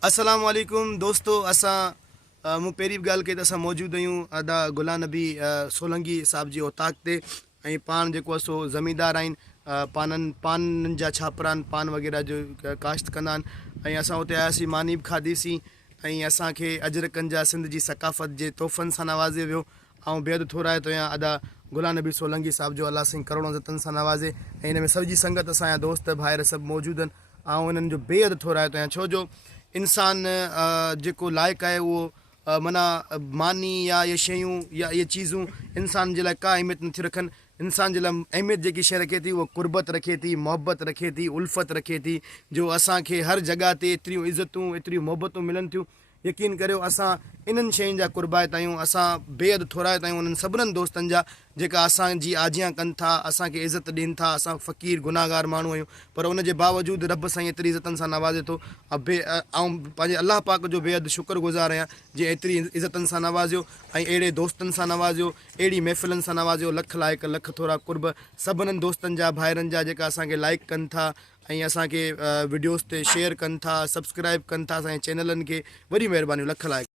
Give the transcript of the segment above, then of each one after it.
अस्सलाम वालेकुम दोस्तों, असां मूं पहिरीं बि ॻाल्हि कई त असां मौजूदु आहियूं अदा गुलाम नबी सोलंकी साहिब जी औताक़ ते ऐं पाण जेको आहे सो ज़मींदार आहिनि। पाननि जा छापरा आहिनि, पान वग़ैरह जो काश्त कंदा आहिनि। ऐं असां हुते आयासीं, मानी बि खाधीसीं ऐं असांखे अजरकनि जा सिंध जी सकाफ़त जे तोहफ़नि सां नवाज़े वियो। ऐं बेहदि थोराए तो अदा गुलाम नबी सोलंकी साहिब जो अलाह सिंह करोड़ों ज़तन सां नवाज़े। ऐं हिन में सॼी संगत असांजा दोस्त भाइर सभु मौजूदु आहिनि। ऐं हिननि जो बेहदि थोराए तो छो जो इंसान जेको लाइक़ु आहे उहो माना मानी या ये शयूं या ये चीज़ूं इंसान जे लाइ का अहमियत नथी रखनि। इंसान जे लाइ अहमियत जेकी शइ रखे थी उहा कुर्बत रखे थी, मोहबत रखे थी, उल्फत रखे थी। जो असांखे हर जॻह ते एतिरियूं इज़तूं एतिरियूं मोहबतूं मिलनि थियूं। यकीन करियो असां इन्हनि शयुनि जा कुर्बाइत आहियूं। असां बेहदि थोराइत आहियूं उन्हनि सभिनीनि दोस्तनि जा जेका असांजी आजियां कनि था, असांखे इज़त ॾियनि था। असां फ़क़ीर गुनाहगार माण्हू आहियूं, पर उनजे बावजूदि रब साईं एतिरी इज़तनि सां नवाज़े थो। ऐं पंहिंजे अलाह पाक जो बेहदि शुक्रगुज़ार आहियां जे एतिरी इज़तनि सां नवाज़ियो ऐं अहिड़े दोस्तनि सां नवाज़ियो, अहिड़ी महफ़िलनि सां नवाज़ियो। लख लाइक़ लख थोरा कुर्ब सभिनीनि दोस्तनि जा, भाइरनि जा जेका असांखे लाइक कनि था ऐं असांखे वीडियोज़ ते शेयर कनि था, सब्सक्राइब कनि था असांजे चैनलनि खे। वॾी महिरबानी, लख लाइक़।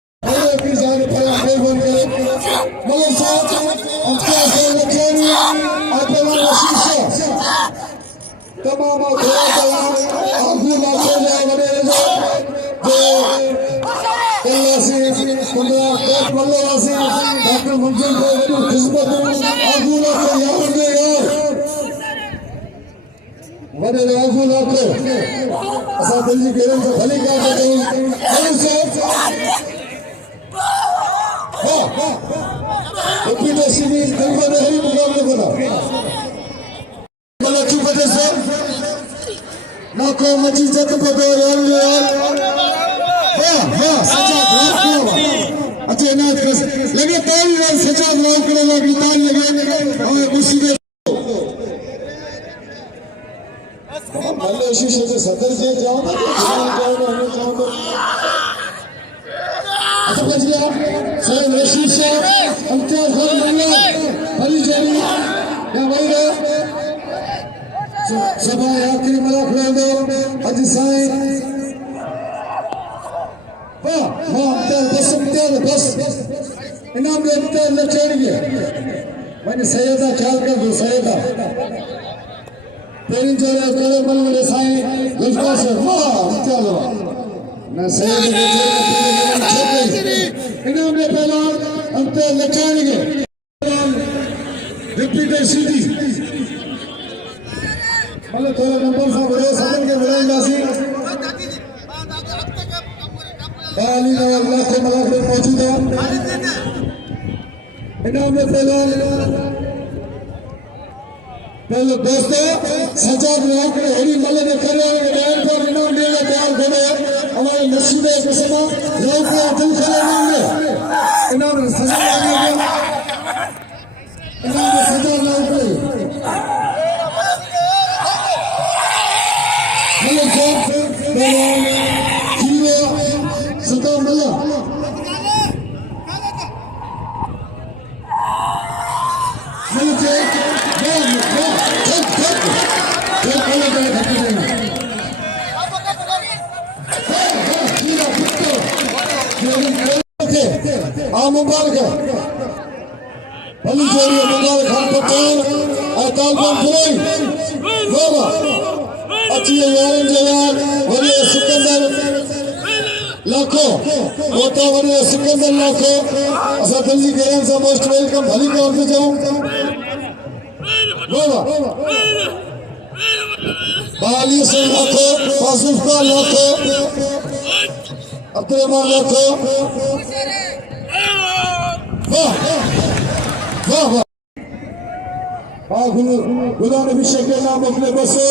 गुलाम नबी शेख के नाम अपने बसो,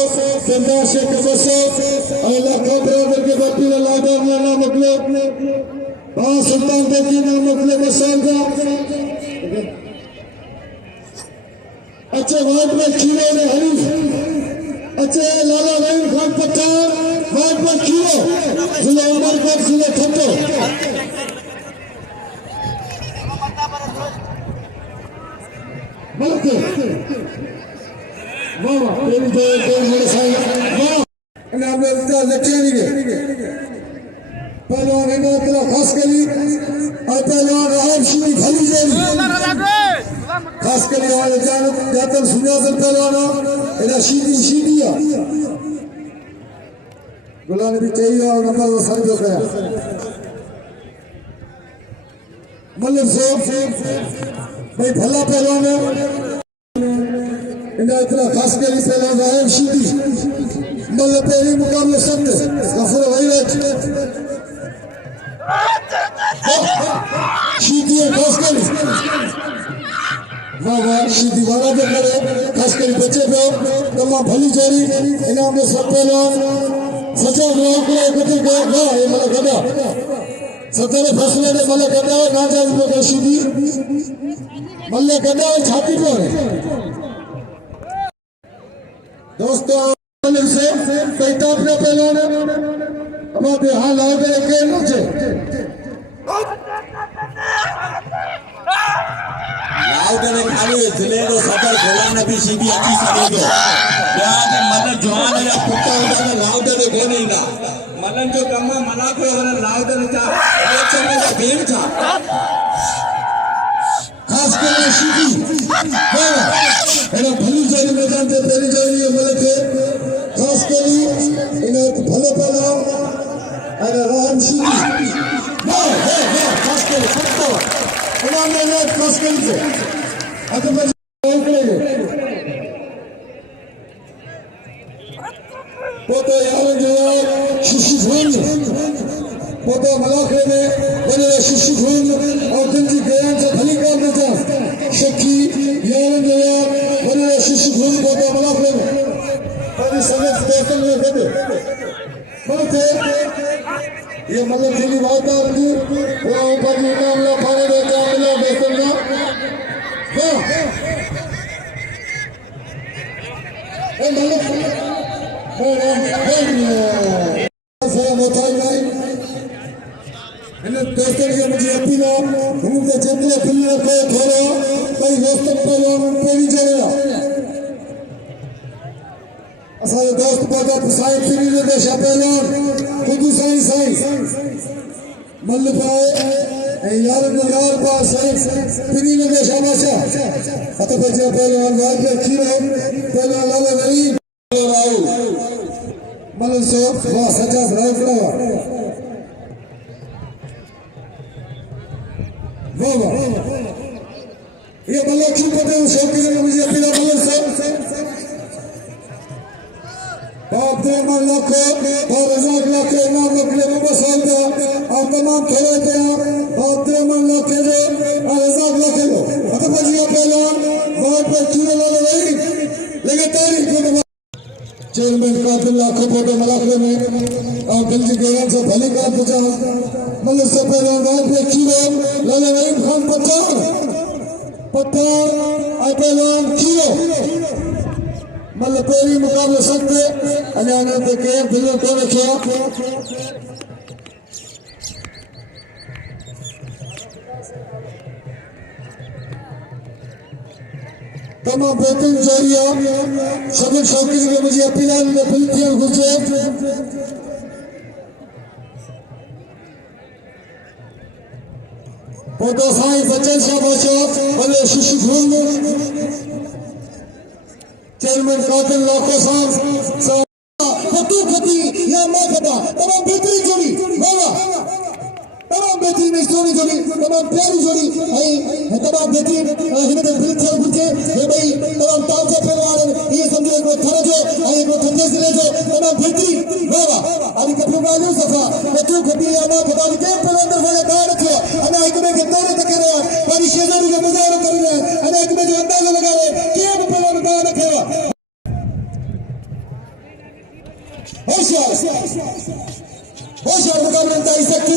सरदार शेख के बसो, अल्लाह का बराबर के बत्ती लाडा में नाम अपने, सुल्तान बेकी नाम अपने बसो का। अच्छे वाद में खीरे ने हरी, अच्छे लाला रहीम खान पठान वाद में खीरो, जिला उमर खान जिला ठंडो। Mama, ini dia saya. Mama, ini ambil kita latihan ini. पहलवान इन इतना खास करी और पहलवान राहिब शीदी खाली जेली खास करी वाले जातन सुनियासन पहलवान इधर शीदिया गुलाम भी चाहिए और नंबर वो सर जो कया मल्लिक साहब भाई भला पहलवान इधर इतना खास करी पहलवान राहिब शीदी मल्लिक पहली मुकाबले सबने गफूर भाई शीदी खास करी वाह शीदी वाला जो करे खास करी बच्चे पे तमाम भली जोड़ी इनाम में सब पहलवान सचा लोग एकत्र गए वाह ये मतलब गदा सतरे फसले ने मतलब गदा ना जाए वो कर शीदी मतलब गदा छाती पर दोस्तों से पैता अपने पहलवान अब हाल आ गए के नीचे लाउडने खाली दिलेगो सदर गुलाम नबी शीदी अची सकेगो याद मतलब जवान या पुट्टा होता है लाउडने कोने ना मलन जो कम्मा मलाखरो वाला लाउडने चा इलेक्शन में गेम था खास कर शीदी है भली जोड़ी मैदान से तेरी जोड़ी है मलक खास करी इन्हें भले पहलवान अरे राम शीदी वाह खास करी पक्का इन्होंने खास करी से अगर मैं पोतो यार जो शिशु खून पोतो मलाखरे में बने शिशु खून और गंजी गयान से भली काम में जा शक्की यार जो बने शिशु खून पोतो मलाखरे में बड़ी समझ दोस्तों में कहते बोलते ये मतलब जिली बात आ रही वो ऊपर जी नाम ला पाने दे क्या मिला दोस्तों ना वाह ए मतलब दोस्तों के मुझे अपील है उनके चंद्र खुलने को थोड़ा कई दोस्तों पहलवान पेरी चलेगा असांजो दोस्त पादा साईं पिनी जो देश पहलवान खुद साईं मल्ल पाए यार यार पास साईं पिनी जो देश बादशाह अत बचे पहलवान वाद में खीरो पहलवान लाला रहीम राव मल्ल सो वाह सजा राव वाह वाह ये मलाखी पते शौकी ने मुझे अपील मल्ल सो बाप दे मलाखो और रजाक लाखे नाम मकले में बसाल दे और तमाम खेले थे बाप दे मलाखे जो और रजाक लाखे को अत बजिया पहलवान बाप पर चूरे लाले रही लेकिन तारीख को चेयरमैन काबिल लाखों पोटो मलाखरे में और दिल्ली गैरान से भली का बचा मल्ल से पहलवान बाप पर चूरे लाला रहीम खान पठान और पहलवान चूरे मतलब पहली मुकाबले सकते अजाने पे के दिलों को रखिया तमाम बेहतरीन जोड़िया सभी शौकीन के मुझे अपील है फिल्म गुजरे पोतो साईं बच्चन शाह बचो भले शिशु खून चेयरमैन कातिल लाखों साहब फतू फती या मां खता तमाम बेहतरीन जोड़ी वाह तमाम बेहतरीन जोड़ी तमाम प्यारी जोड़ी है तमाम बेहतरीन हिम्मत फिल्म गुजरे ये भाई तमाम ताजा पहलवान ये समझो को थर जो है को ठंडे से ले जो तमाम बेहतरीन वाह अभी कभी मालूम सफा फतू फती या मां खता के पहलवान वाले कार रखो अना एक में के दौरे तक रहे पर शेजारी का मुजाहरा कर रहे अना एक में जो अंदाजा लगा रहे के पहलवान का रखेगा होशियार मुकाबले में ताई सकती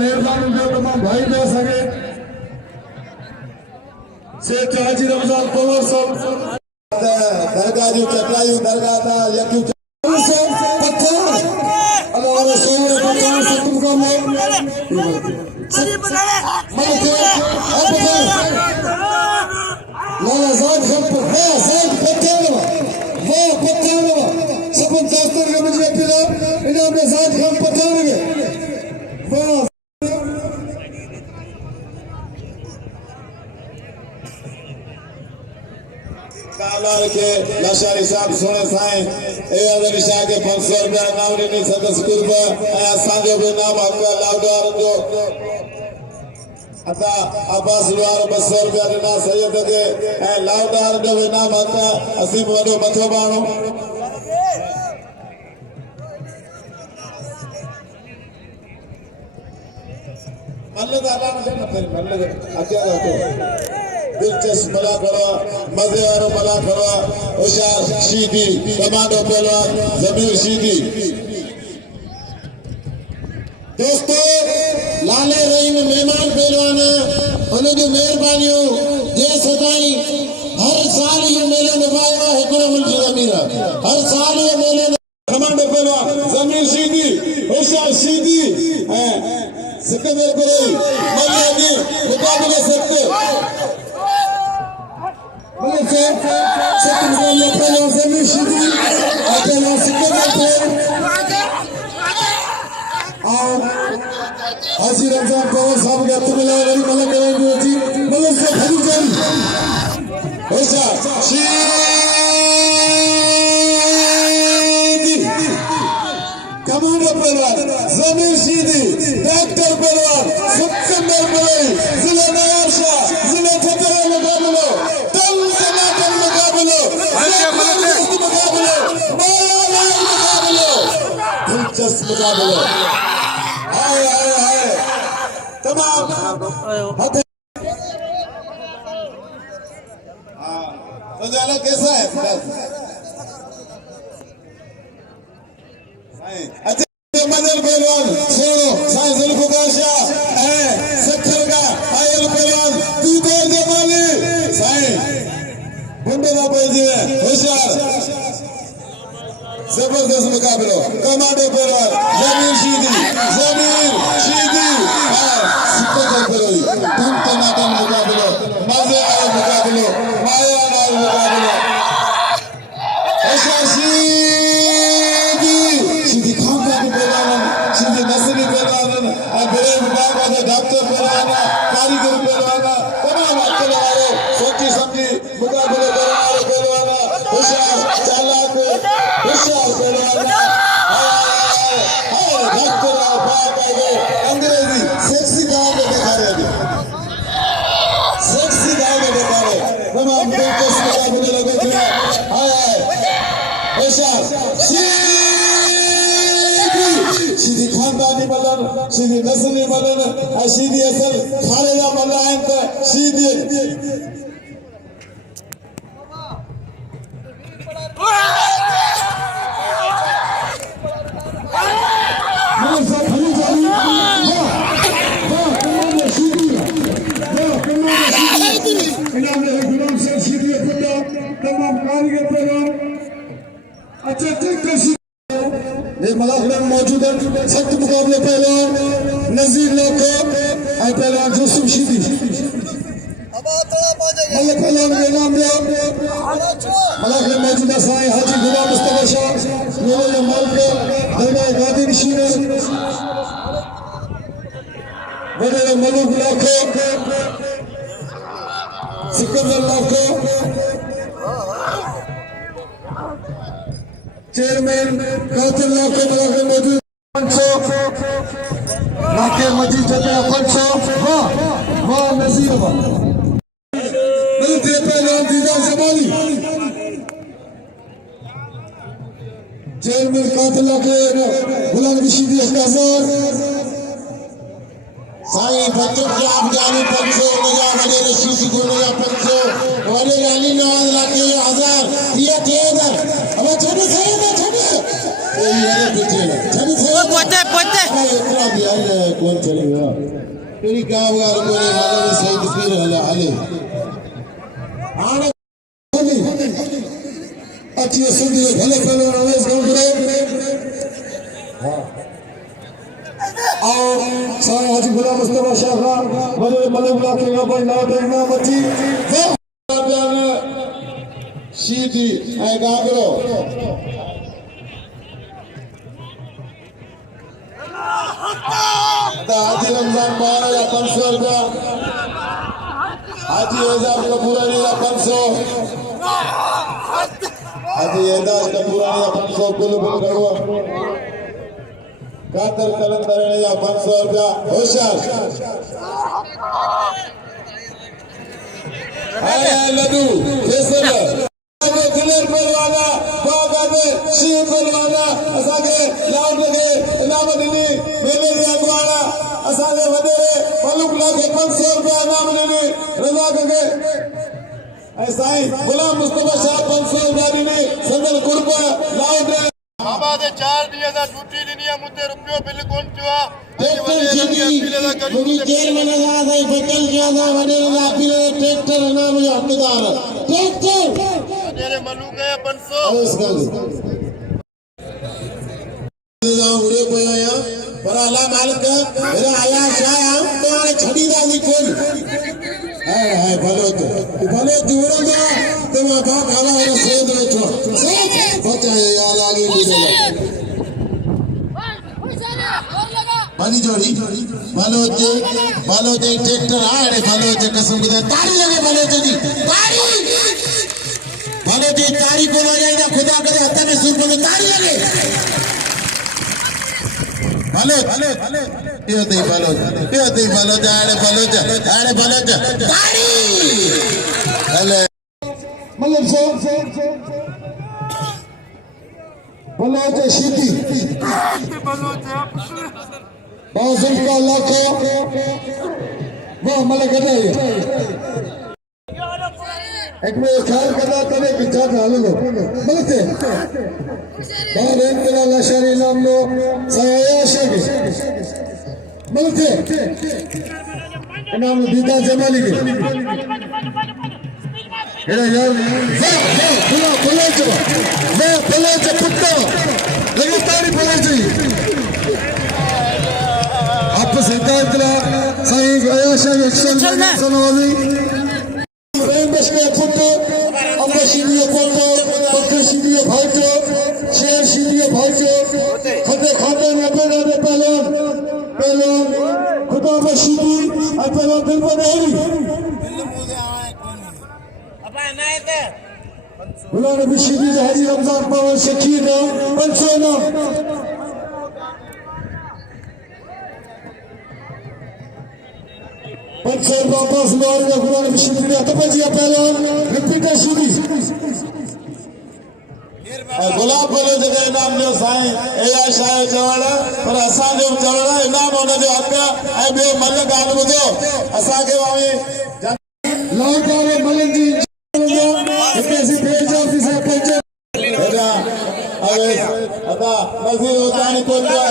मेहरबान तमाम भाई दे सके रमजान पवार साहब दरगाह जो चटाई दरगाह था यकी पत्थर अल्लाह रसूल पत्थर से तुमको लाला ज़ात खप है ज़ात पत्थर वो पत्थर सब दास्तर के मुझे पिला इन्हें में ज़ात खप पत्थर वो कालार के लाशारी साहब सोने साईं ए अदर शाह के 500 रुपया नाम ने सदस कुर्बा आया सांजो बे नाम हक लाउदार जो अता अब्बास लवार 200 रुपया देना सैयद के ए लाउदार जो बे नाम हक असीम वडो मथो बाणो मल्ले दादा ने मल्ले अत्या तो दिलचस्प मलाखड़ा मजे वालों मलाखड़ा होशियार शीदी कमांडो पहलवान जमीर शीदी दोस्तों लाले रहीम मेहमान पहलवान उनकी मेहरबानियों जे सदाई हर साल ये मेले निभाया है मुल्क जमीर हर साल ये मेले कमांडो पहलवान जमीर शीदी होशियार शीदी सिकंदर कोई मल्लानी मुकाबले सकते Malakhra, second round of Pehlwan Zamir Sheedi, Pehlwan second और हाजी रमजान पवार साहब के तुमला रही Malakhra जी Malakhra खड़ी जान ऐसा शीदी कमांडो पहलवान जमीर शीदी डॉक्टर पहलवान सिकंदर कोई जिला नायाब शाह जिला ठठरा मुकाबला दिलचस्प मुकाबला हाय हाय हाय तमाम तो कैसा है अच्छा मदन पहलवान सुनो साईं जुल्फकार शाह है सखर का आयल पहलवान तू दौर जमाली साईं बुंडे ना भेजे होशियार जबरदस्त मुकाबला कमांडो पहलवान जमीर शीदी सिकंदर पहलवान धन तनातन मुकाबला मजे आए मुकाबला माया आए मुकाबला होशियार शीदी खानदानी पहलवान शीदी नस्ली पहलवान बड़े बाबा के डॉक्टर पहलवान कारीगर पहलवान तमाम अक्ल वाले सोची समझी मुकाबले करने वाले पहलवान होशियार चालाक होशियार पहलवान डॉक्टर अंग्रेजी सेक्सी गाँव में दिखा रहे सेक्सी गाँव में दिखा रहे तमाम दिलचस्प मुकाबले लगे थे होशियार शीदी खानदानी मलन शीदी नस्ली मलन शीदी असल खारेजा मलन शीदी गुलाम से शीदी तमाम कारीगर पहलवान अच्छा ठीक ये मलाखड़ा में मौजूद है सख्त मुकाबले पहलवान नजीर लाखो और पहलवान जोसुफ शीदी पहलवान के नाम दो मलाखड़ा में मौजूद है साईं हाजी गुलाम मुस्तफा शाह लोला मालका दरगाह गादी नशीन बड़े मलूक लाखो सिकंदर लाखो चेयरमैन कातिल लाखो मलाखड़ा मौजूद 500 लाखे मजीद जगह 500 वाह नजीर वाह मिलते पहलवान दीदा जमाली चेयरमैन कातिल लाखे गुलाम शीदी 1000 साईं बच्चों की आप जानी 500 नजा वडे शीशी को नजा 500 वडे गाली नवाज लाखे 1000 ये 3000 अब छोटे सही में छोटे ये पीछे छोटे सही पोते इतना भी आए कौन चलेगा तेरी गांव वालों को मालूम सही फिर हला हले हाणे अची सिंधी जो भले पहलवान अवेस करो और सारा हाजी गुलाम मुस्तफा शाह खान वडे मलंगला के गबन लाट इमाम अची शीदी ऐं गागरो हाजी रमजान बार या 500 रुपया हाजी एजाज कपूरानी या 500 हाजी एजाज कपूरानी या 500 कुल कड़वा कातर कलंदर या 500 रुपया होशियार हाय लड्डू केसर गुलर पहलवाना बागाने शीर पहलवाना असांखे लाउड लगे इनाम ॾिनी मेले जे अॻुवाना असांखे वॾेरे मलूकला खे 500 रुपया इनाम ॾिनी रज़ा खे ऐं साईं गुलाम मुस्तफा शाह 500 रुपया ॾिनी संदन कुर्ब लाउड बाबा दे 4 ॾींहं दा छुट्टी ॾिनी आहे मुंहिंजे रुपयो बिल कोन थियो मुंहिंजी चेयरमैन सां साईं बचल किया था वॾे अपील ट्रैक्टर इनाम जो हक़दार ट्रैक्टर मेरे मलूक है 500 उड़े पे आया पर अल्लाह मालिक मेरा आयाज शाह तो हाणे छड़ी दादी कोन है भलो जुड़ंदा तो मां बाप हवा रे सेद वेठो बचाए या लागी ॾींदो बाली जोड़ी भलो जे ट्रैक्टर हाणे भलो जे कसम ॿुधाए ताड़ी लगे भलो जी ताड़ी भलो जी ताड़ी को जाइदा खुदा करे हथ में सुर में ताड़ी लगे भलो यो दे भलो जाड़े भलो ताड़ी हले मतलब से भलो जे शीदी बाज़ुल का लाखो वो मलखरा एक में ख्याल करना तने पिछा डाल लो बोलते बाहर इनकला लाशारी नाम लो साया शेख बोलते नाम दीदा जमाली के एरा यार बोला जब पुट्टा लगे तारी बोला जी आप सीधा इतना साईं आयाज शेख एक्शन सुनवाली बशके पुट्टो अम्मा शीदी पोतो पक्के शीदी भाईचो शेर शीदी भाईचो खाते में पेड़ा दे पहलवान खुदा में शीदी और पहलवान दिल पर नहीं बुलाने भी शीदी हाजी रमजान पावन शकीर ना 500 ना वापस मारेगा गुलाम की शीदी ने तपजिया पहलवान रिपीटर शीदी गुलाब बोले जगह इनाम जो साईं आयाज शाह चवण पर असां जो चवण इनाम हुन जो हक़ ऐं ॿियो मल ॻाल्हि ॿुधो असांखे वावे लॉकडाउन में मलन जी हिते सी बेजाती से पंच अदा नज़ीर होतानी पोता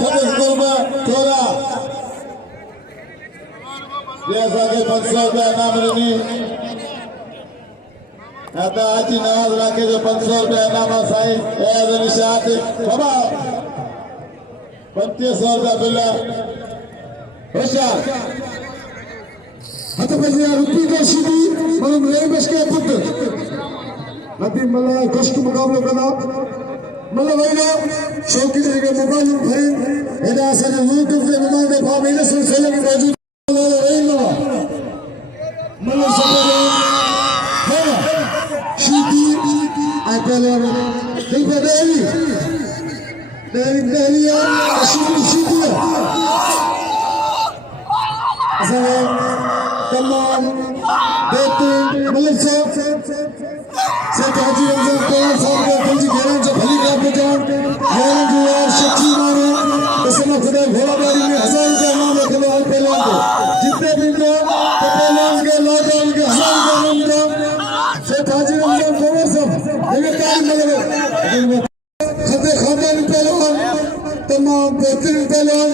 सदस कुर्ब थोड़ा ये असांखे 500 रुपया इनाम ॾिनी आता हाजी नवाज़ राखे जो 500 रुपया इनाम साईं एयाज़ निशात बाबा 3500 रुपया बिल होशियार हथ बजिया रुपी का शीदी मतलब ले बशके पुट नदी मला कुश्त मुकाबलो कदा मतलब वही शौकी के मोबाइल खरीद एदा असांजे यूट्यूब ते नुमाइंदे भाउ इन सिलसिले में मौजूद मतलब शीदी आई पहलवान दिल पर देवी शीदी तमाम देते मतलब से हाजी रमजान पहलवान साहब के दिल की गहराई से भली का पहचान गहराई जो यार शक्ति मारो इसमें खुदा घोड़ाबारी में 1000 रुपया इनाम रखने वाले पहलवान को जितने भी को पहलवान के लॉकडाउन के 1000 रुपया इनाम से हाजी रमजान पहलवान साहब ये तारीफ लगे खानदानी पहलवान तमाम बेहतरीन पहलवान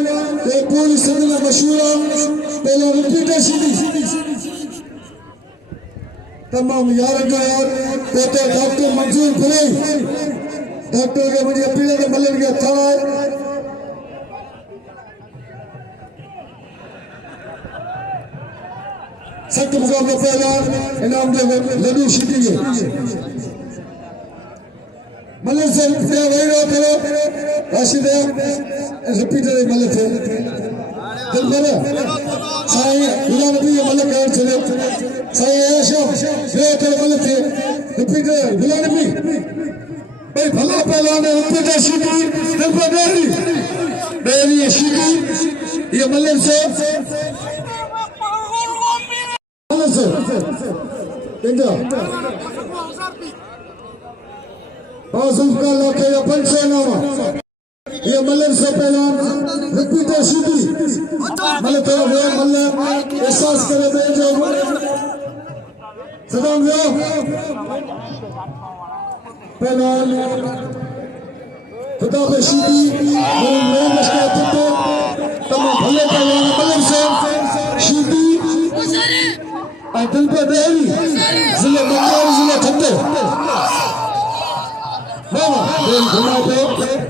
पूरी सिंध में मशहूर पहलवान रिपीटर शीदी तमाम यार का यार पोते डॉक्टर मंजूर करे डॉक्टर के मुझे अपील के मल्लन के थाना है सख्त मुकाबला पहलवान इनाम दे लड्डू शीटी है मल्लन से वही करो राशिद रिपीटर मल्लन थे दिल भरा साईं गुलाम नबी मल्लन कर चले साईं आयश ये कर मल्लन थे रिपीटर गुलाम नबी भाई भला पहलवान है रिपीटर शीटी दिल पर डेरी शीटी ये मल्लन से मल्लन से इंडिया बाजुफ का लाखे या 500 नामा ये मल्लन से पहलवान रिपीटर शीटी मल्लन तो मल्लन एहसास करे दे जो सदाम जो पहलवान खुदा पे शीटी मेरे मस्का तो तमाम भले पहलवान मल्लन से शीटी दिल पे देरी जिले मंगल जिले ठंडे मामा दिल घुमा पे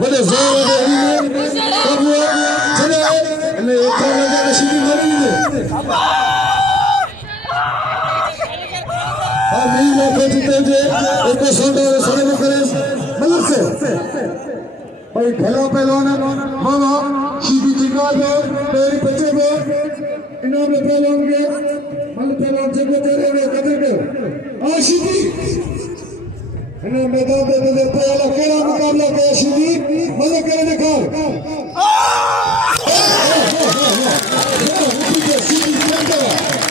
बड़े जोर दे कब वो चले ने एक लगा शीटी मरी ने और नहीं वो जीते जे एक सोडो सोडे में करे मतलब से भाई भला पहलवान मामा शीटी जिंगा दो तेरी बच्चे को इनाम में पहलवान के मल पहलवान जगह तेरे में कदर के शीटी इन्हें मैदान दे दे पहला केड़ा मुकाबला के शीटी मल करे दिखा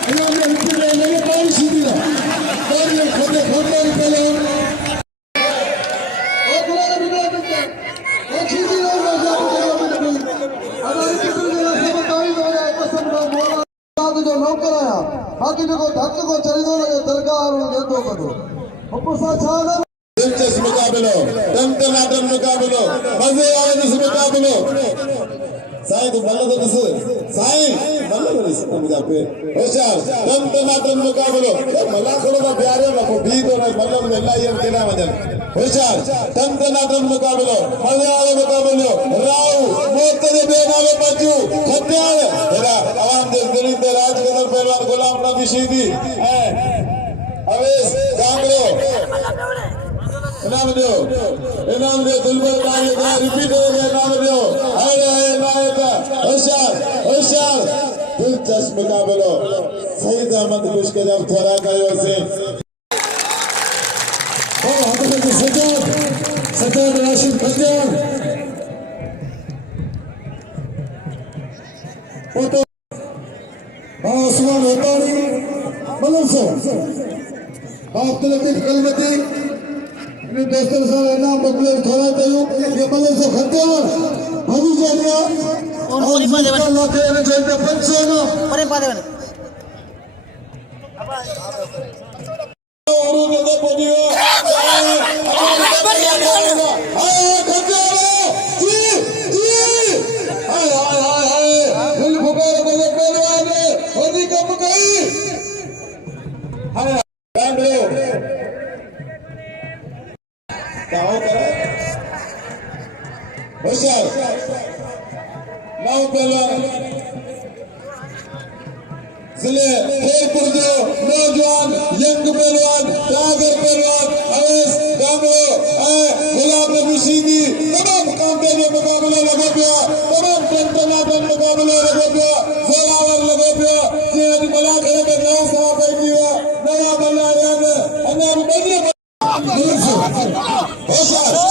इनाम में रिपीट लगे पानी शीटी ना पानी खोदे खोदे पहलवान ओ गुलाम बिना के ओ शीटी ना हमारी किसी ने ऐसे बताई दो या पसंद का मोरा जो नौकर आया बाकी जो धक्के को चली दो लगे दरगाह और गेंदों को दो ऊपर छाना दिलचस्प मुकाबलो टंटनाटन मुकाबलो मजे वाले मुकाबलो साईं तो बल्ला तो दिस साईं बल्ला तो दिस मुझे पे होशियार टंटनाटन मुकाबलो मलाखड़ो का प्यारे ना को भी तो ना मतलब अल्लाह ये केना वजन होशियार टंटनाटन मुकाबलो मजे वाले मुकाबलो राव मौत दे बेनामे बचू हत्यार हेरा आवाम दे दिल पे राज कदर पहलवान गुलाम नबी शीदी है अवेश कांगरो इनाम दो दुलबर कांगे का रिपीट हो गया इनाम दो अरे नायक होशियार दिलचस्प मुकाबलो सईद अहमद कुछ के जब थोड़ा कयो से ओ हजरत सज्जाद राशिद बंजान ओ तो आसमान होता नहीं मलक से आप तो लतीफ कलमती अपने दोस्तों से इनाम बदले थोड़ा कयो ये मलक से खत्यार भाभी जानिया और जिसका लाखे ने जैसे 500 ना परे पादे और ने तो बोलियो दिल फुकार बजे पहलवान होती कम गई हाय बैंडो क्या करे होशियार नाव पहलवान जिले खेलपुर जो नौजवान यंग पहलवान टागर पहलवान अवैस गामो गुलाम नबी शीदी तमाम कांटे में मुकाबला लगा पिया तमाम टंटनाटन मुकाबला लगा पिया जोरावर लगा पिया जेद मलाखरा में नया सभा बैठी हुआ नया बना याद अनार बनिए होशियार